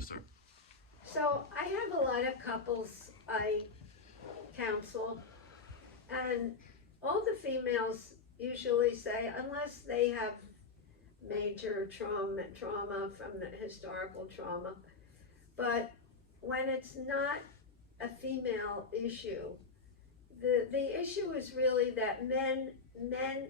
Start. So I have a lot of couples I counsel, and all the females usually say, unless they have major trauma from the historical trauma, but when it's not a female issue, the issue is really that men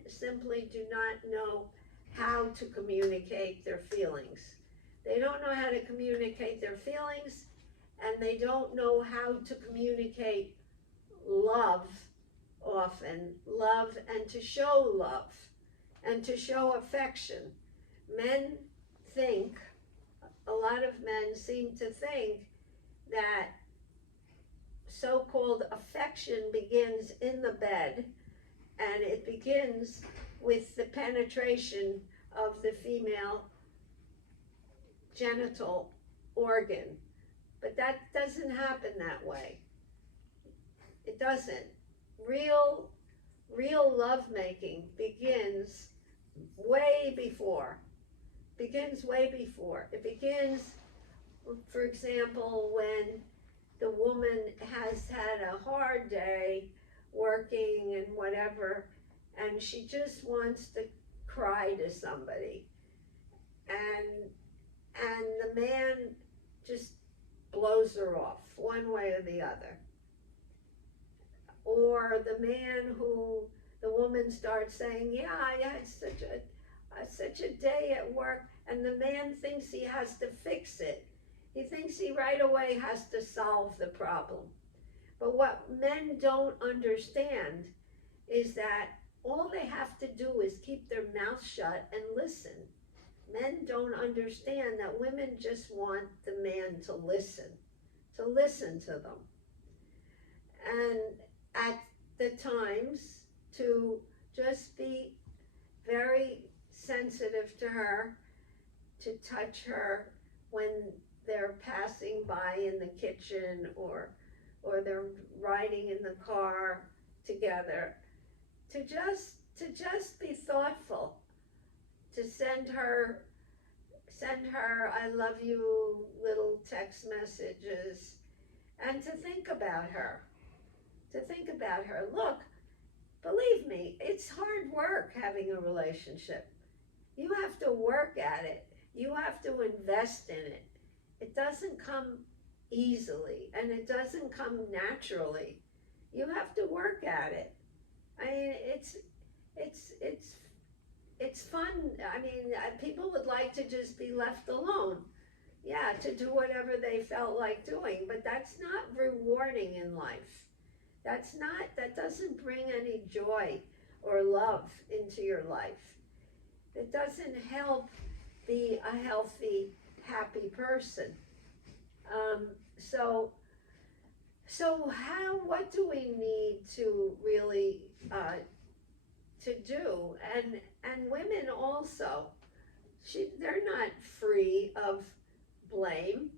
simply do not know how to communicate their feelings. They don't know how to communicate their feelings, and they don't know how to communicate love often, love and to show love and to show affection. Men think, a lot of men seem to think that so-called affection begins in the bed, and it begins with the penetration of the female genital organ. But that doesn't happen that way. It doesn't. Real lovemaking begins way before. It begins, for example, when the woman has had a hard day working and whatever, and she just wants to cry to somebody, and the man just blows her off one way or the other. Or the man who, the woman starts saying, yeah, I had such a day at work, and the man thinks he has to fix it. He thinks he right away has to solve the problem. But what men don't understand is that all they have to do is keep their mouth shut and listen. Men don't understand that women just want the man to listen to them. And at the times to just be very sensitive to her, to touch her when they're passing by in the kitchen or they're riding in the car together, to just be thoughtful, to send her I love you little text messages, and to think about her. Look, believe me, it's hard work having a relationship. You have to work at it. You have to invest in it. It doesn't come easily, and it doesn't come naturally. You have to work at it. I mean, it's fun. I mean, people would like to just be left alone. Yeah, to do whatever they felt like doing, but that's not rewarding in life. That doesn't bring any joy or love into your life. It doesn't help be a healthy, happy person. What do we need to really to do? And women also, they're not free of blame.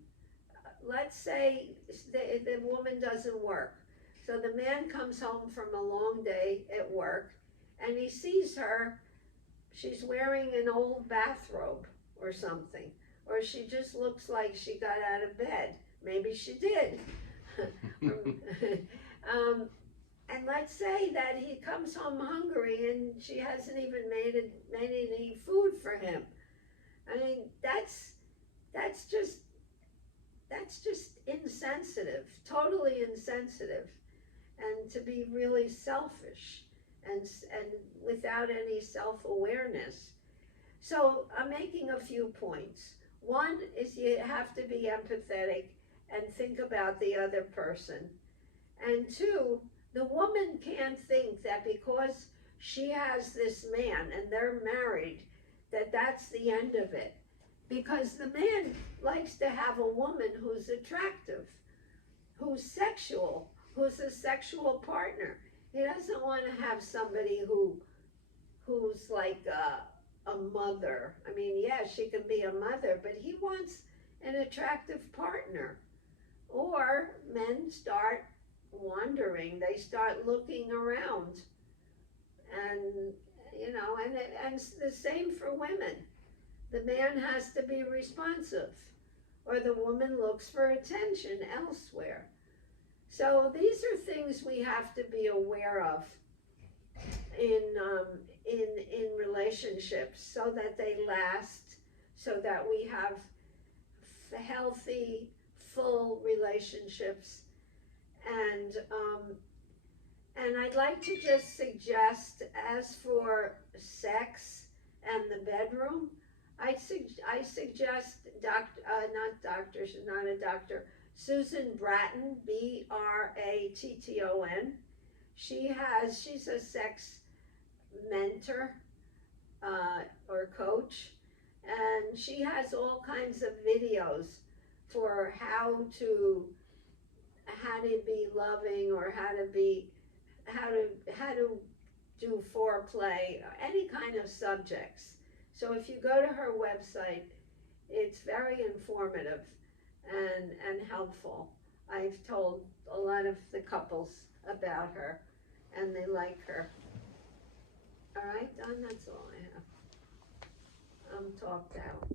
Let's say the woman doesn't work. So the man comes home from a long day at work, and he sees her, she's wearing an old bathrobe or something, or she just looks like she got out of bed. Maybe she did. And let's say that he comes home hungry and she hasn't even made any food for him. I mean, that's just insensitive, totally insensitive, and to be really selfish and without any self-awareness. So I'm making a few points. One is you have to be empathetic and think about the other person. And two, the woman can't think that because she has this man and they're married, that that's the end of it. Because the man likes to have a woman who's attractive, who's sexual, who's a sexual partner. He doesn't want to have somebody who's like a mother. I mean, yeah, she can be a mother, but he wants an attractive partner. Or men start wandering, they start looking around, and and it's the same for women. The man has to be responsive, or the woman looks for attention elsewhere. So these are things we have to be aware of in relationships, so that they last, so that we have healthy, full relationships. And I'd like to just suggest, as for sex and the bedroom, I suggest she's not a doctor, Susan Bratton, Bratton. She's a sex mentor or coach, and she has all kinds of videos for how to be loving, or how to do foreplay, or any kind of subjects. So if you go to her website, it's very informative and helpful. I've told a lot of the couples about her, and they like her. All right, Don, that's all I have. I'm talked out.